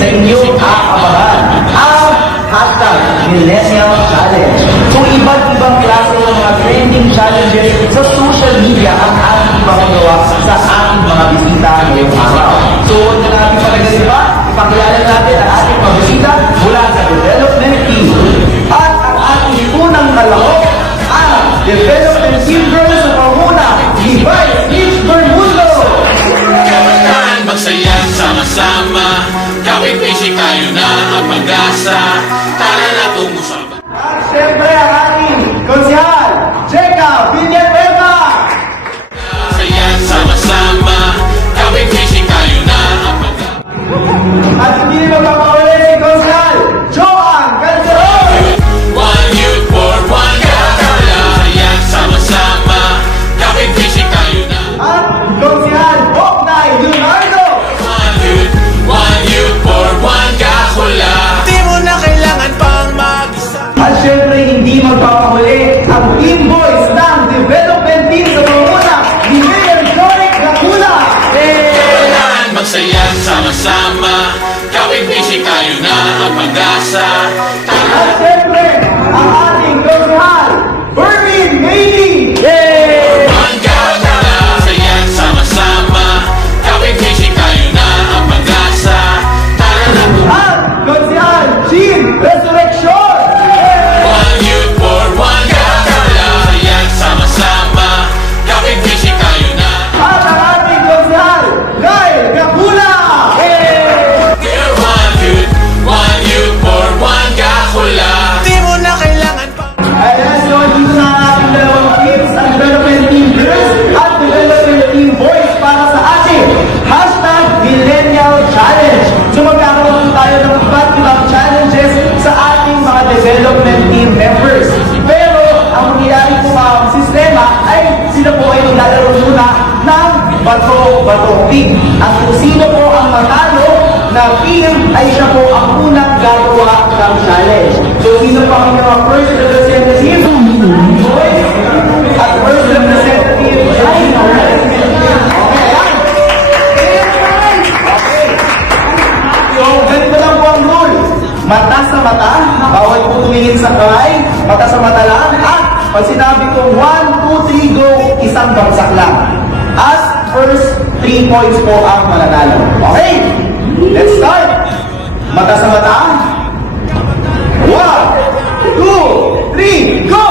na inyong aabangan ang hashtag Millennial Challenge. So iba't ibang klase ng mga trending challenges sa social media ang ating ipapagawa sa ating mga bisita ngayong araw. So huwag na natin palagalin pa, ipakilala natin ang ating mga bisita mula sa development team. At ang ating unang kalahok, ang development team girls sa pamuna, Levi's Beach Bermundo! Magsaya sama-sama, gawing busy tayo na ang pag-asa. Tara na tungo sa at syempre ang ating konsehal, Jeka Villanueva! Magsaya sama-sama, gawing busy tayo na ang pag-asa. At hindi magpapahuli si konsehal, Joan Calderon! One youth for one Kakala. Magsaya sama-sama, gawing busy tayo na. At konsehal, Boknay Leonardo! One youth for one Kakula. Di mo na kailangan pang mag-isa. At syempre hindi magpapahuli ang team boys ng development team sa pamuna ni Mayor Doric Gacula! Kailangan magsaya sama-sama, gawing busy tayo na ang pag-asa. At syempre ang ating konsehal, Bermin Maydi! One Kakala. Magsaya sama-sama, gawing busy tayo na ang pag-asa. Tara na. At konsehal, Jean Resurrection! One youth for one Kakala. Magsaya sama-sama, gawing busy tayo na. At ang ating konsehal, Kyle Gacula! We're one youth for one Kakula. Di mo na kailangan pa. Ayan, so dito na ang ating dalawang teams, ang development team girls at development team boys para sa ating hashtag Millennial Challenge. So magkakaroon tayo ng iba't ibang challenges sa ating mga development team members. Pero ang mangyayari po mga sistema ay sila po ay maglalaro muna ng bato-bato team. At kung sino po ang matalo na team ay siya po ang unang gagawa ng challenge. So sino po ang inyong first representative? Boys. At first representative ay so, ganito lang po ang rule. Mata sa mata, bawal po tumingin sa kamay, mata sa mata lang, at pag sinabi ko 1, 2, 3, go, isang bagsak lang. As first 3 points po ang mananalo. Okay, let's start. Mata sa mata. 1, 2, 3, go!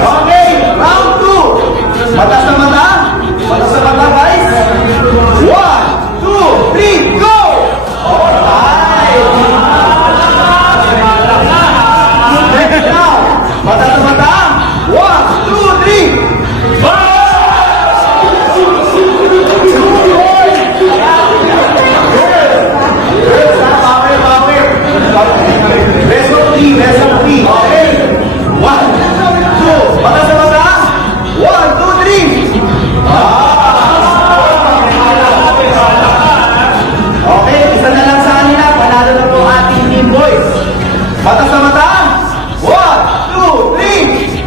Okay, round 2. Mata sa mata. Mata sa mata, guys. 1, 2, 3, go! Alright. Now, mata sa mata. 1, 2, 3. Best of 3, best of 3. Okay. 1, 2, mata sa mata. 1, 2, 3. Okay, isa na lang sa kanila. Panalo na po ating team boys. Mata sa mata. 1, 2, 3.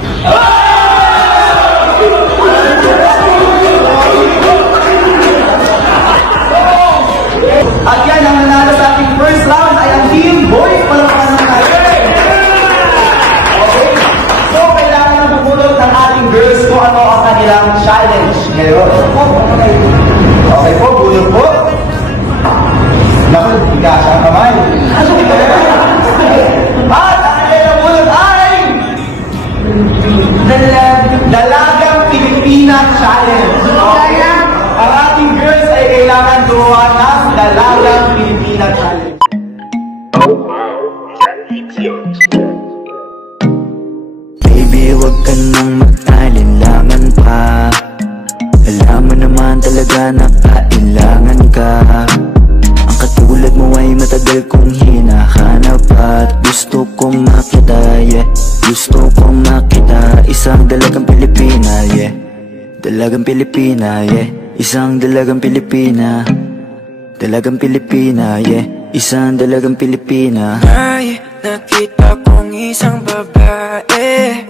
At yan, ang nanalo sa ating first round ay ang team boys. Palakpakan ng tayo. Okay. So, kailangan na bubulot ng ating girls kung ano ang kanilang challenge ngayon. Okay po, bulot po. Naku, higa siya ang kamay. At ang kanilang bulot ay Dalagang Pilipina Challenge. Okay? Ang ating girls ay kailangan gumawa ng Dalagang Pilipina Challenge. Baby, wag ka nang mag-alinlangan pa. Alam mo naman talaga na kailangan ka. Ang katulad mo ay matagal kong hinahanap at gusto kong makita, yeah. Gusto kong makita isang dalagang Pilipina, yeah. Dalagang Pilipina, yeah. Isang dalagang Pilipina. Dalagang Pilipina, yeah. Isang dalagang Pilipina. May nakita kong isang babae,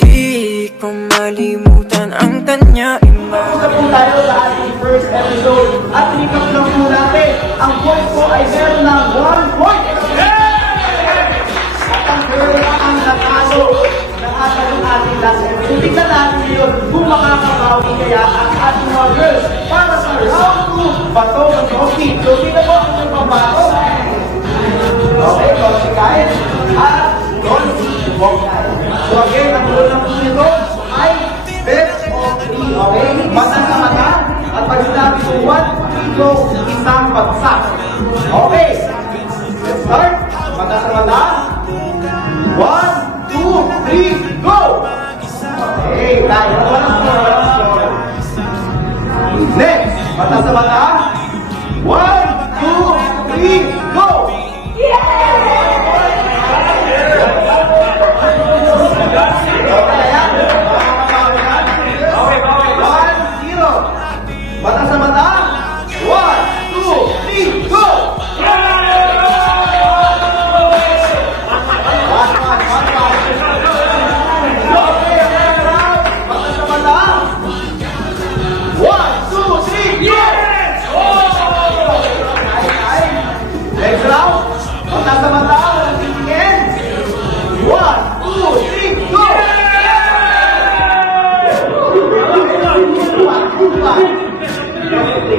di ko malimutan ang kanya iba. Punta po tayo sa ating first episode at recap lang po natin. Ang point ko ay meron ng 1 point. At ang girl ang natalo ng ating last episode. Tignan natin ngayon kung makakabawi kaya ang ating mga girls para sa round 2 bato ng trophy. So tignan po ang inyong pambato. Okay, Trophy guys. At Trophy walk guys. So again, ang rule ng nito ay best of 3. Okay? Mata sa mata. At pag sinabi ko 1, ito isang bagsak. Okay. Let's start. Mata sa mata. 1, 2, 3, go! Okay, tayo. Walang score. Next. Mata sa mata. 1, 2, 3, go! Mata sa mata. 1, 2, 3, go! Mata sa mata. 1, 2, 3, go! Next round. Mata sa mata. Walang titingin. 1, 2, 3, go!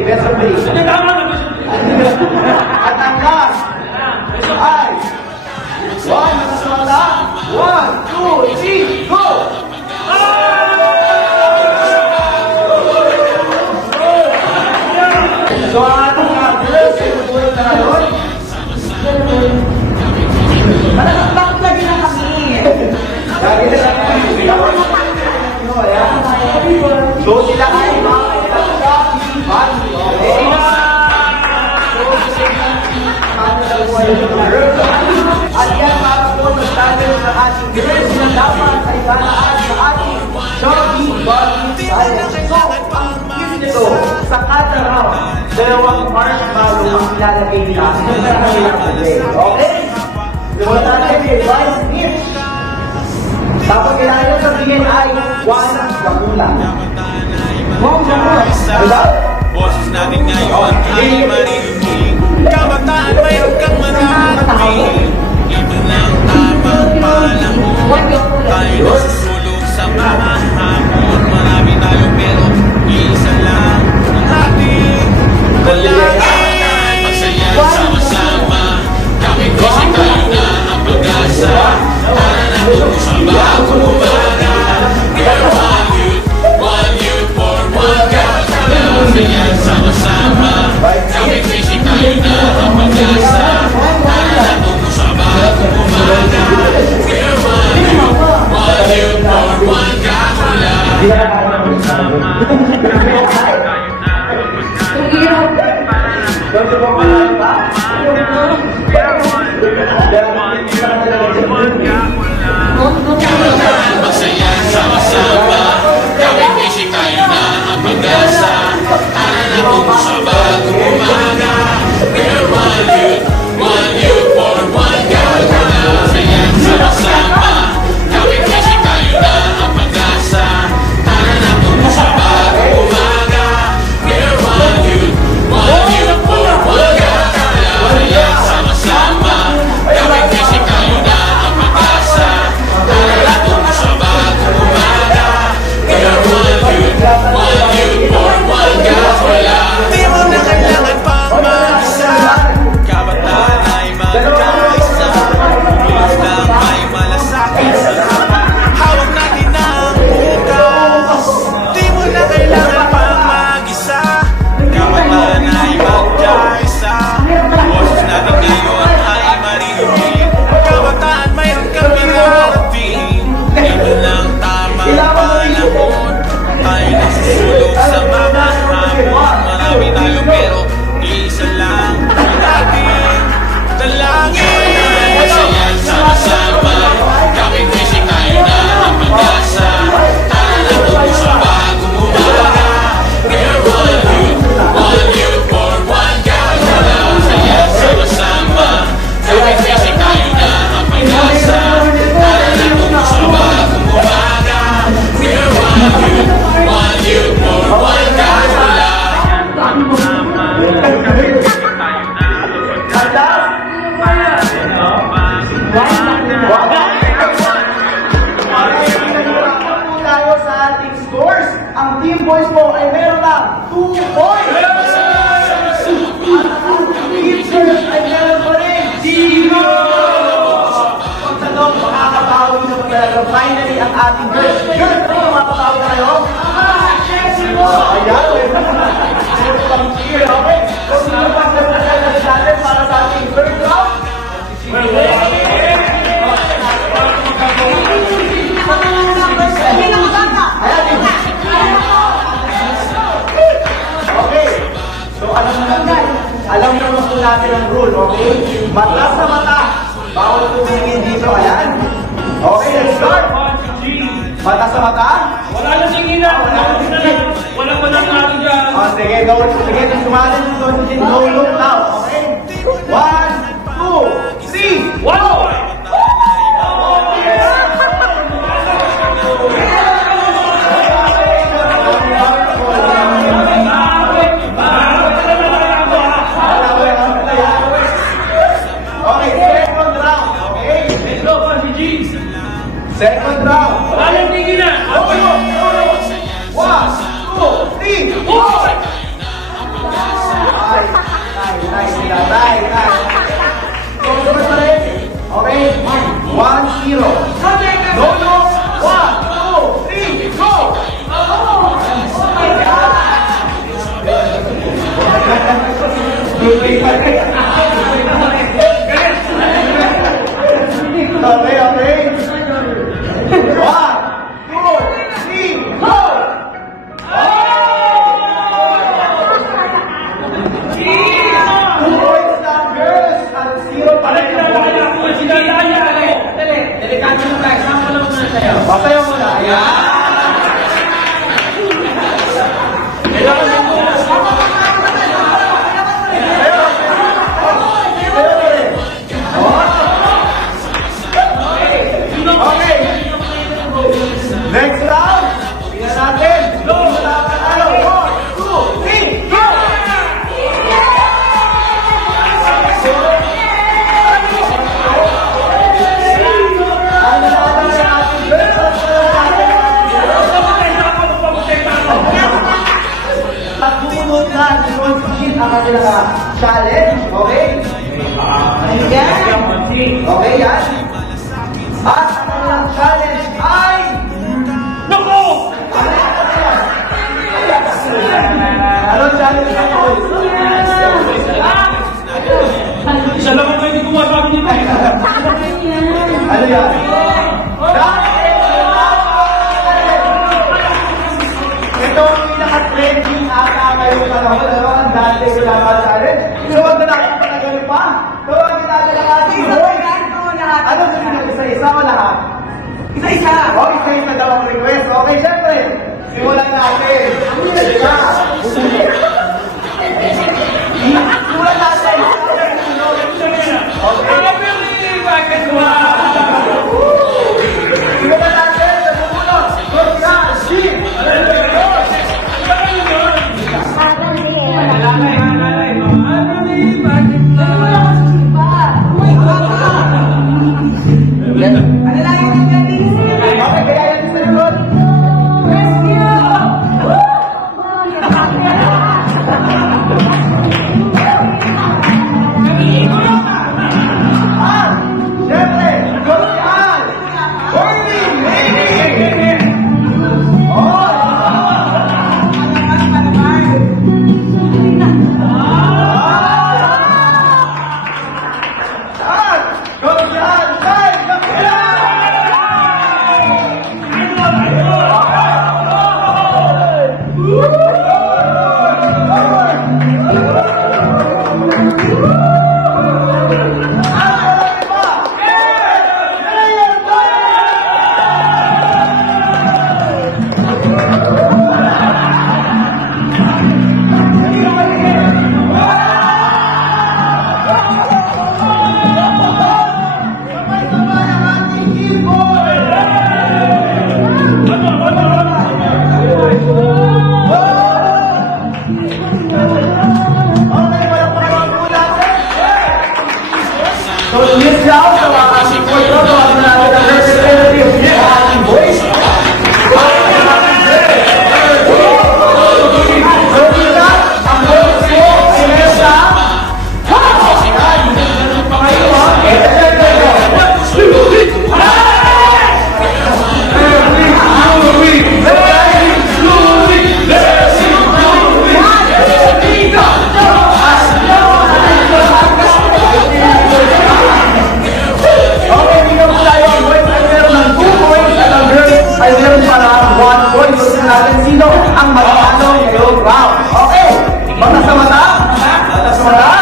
Better please. At ang last ay 1, mata sa mata. 1, 2, 3, go! So ang ating girls, sinubuhin na ngayon. Bakit lagi na kami? Lagi na kami. So sila ay mga at yan para po mag-challenge ng ating girls na dapat ay ganaan sa ating Chubby Body Challenge. So, ang gift nito sa kada round, 2 marshmallow ang ilalagay nila. Okay? Diba natin yung rice gift? Tapos kailangan nyo sabihin ay 1 kakulang. Diba? Boses natin ngayon ay marinig. Kabataan mayroon kang marami. Ito na ang tamang panahon. Tayo nasusulog sa mga hamon. Marami tayo pero isa lang ang ating kalagayan. Masaya sama-sama. Kami kasi tayo na ang pag-asa. Para na kung sa bagong umaga. One youth for one God. Masaya sama-sama. Kami kasi tayo na ang pag-asa. Para na kung sa bagong umaga. One youth for one God. Wala. Tayo sa ating scores. Ang Team Boys po ay meron na 2 points. Team Girls ay meron pa rin 0. Pag tanong, makakabawi na ba talaga finally ang ating girls? Girls, ano makakabawi na kayo? Ayan, okay. Kung sino pang nagsasalas natin para sa ating first round? Okay. So, alam naman po natin ang rule, okay? Mata sa mata. Bawal tumingin dito, ayan. Okay, let's start. Mata sa mata. Wala na tinginan. Wala pa lang natin dyan. Oh, sige, go. Sige, sumalin dito. Go look now, okay? 1, 2, 3. Wow! Okay, second round, okay? Let's go, Pansi G. Second round. Wala na tinginan. 1, 2, 3. Nice. So, sunod pa rin. Okay? 1-0. No, 1, 2, 3, go! Okay. 1, 2, 3, go! Pasayaw mo na. Ayan. Okay. Next round. Tingnan natin. Go. 1, 2, 3, go! Pagbumunod na ang kanilang challenge, okay? Okay, yan. At ang kanilang challenge ay... Naku! Anong challenge na po? Isa lang ang pwede gumawa nito. Ano yan? Ito ang pinaka-trending ata ngayong panahon. Ang dati ko lang challenge. So, wag na natin panagalin pa. Tawagin natin ang ating boys. Ano sabihin natin isa-isa o lahat? Isa-isa. O, isa-isa daw ang request. Okay, syempre. Simulan natin. Simulan natin. Okay. Simulan natin. Sa sumunod. Social Team. So, this round, sa mga kasipot ko, tawagin natin ang representative ng ating boys. So, dito, ang boys ko, si Mesa. Ay meron para 1 point. Gusto natin sino ang matatalo ngayong round. Okay, mata sa mata. Mata sa mata.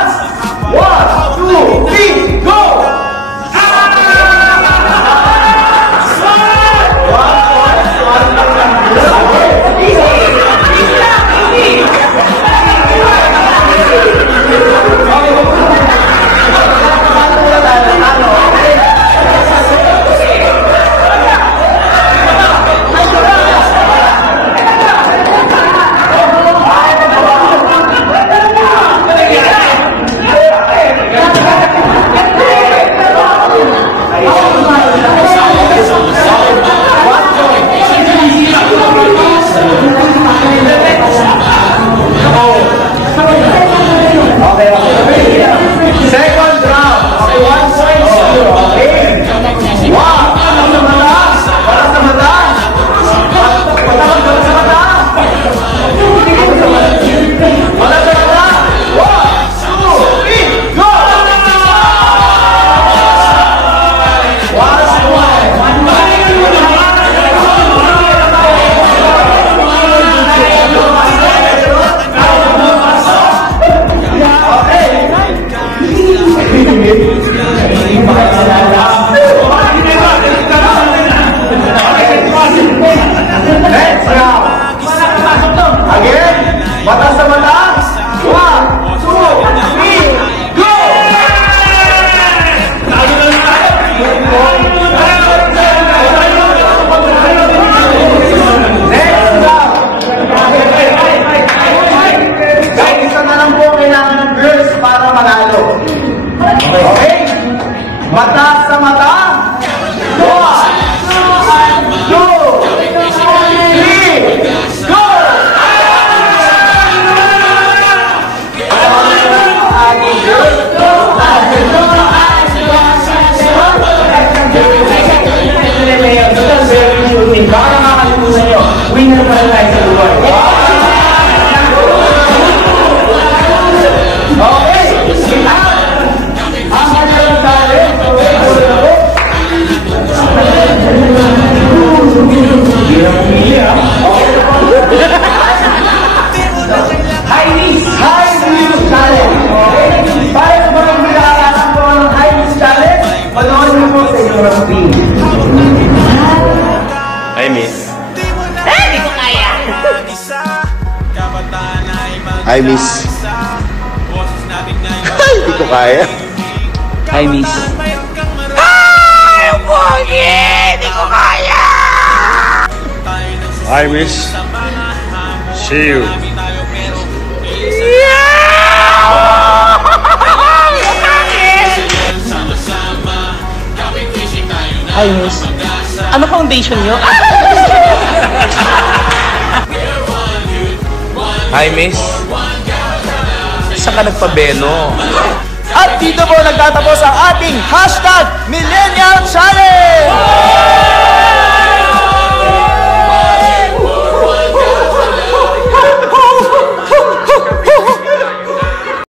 1, 2, 3, go! 'Hi, Miss. Ay, hindi ko kaya. Hi, Miss. Ay, pogi! Hindi ko kaya! Hi, Miss. See you. Hi, Miss. Ano foundation nyo? Hi, Miss. Saan ka nagpabelo? At dito po nagtatapos ang ating Hashtag Millennial Challenge!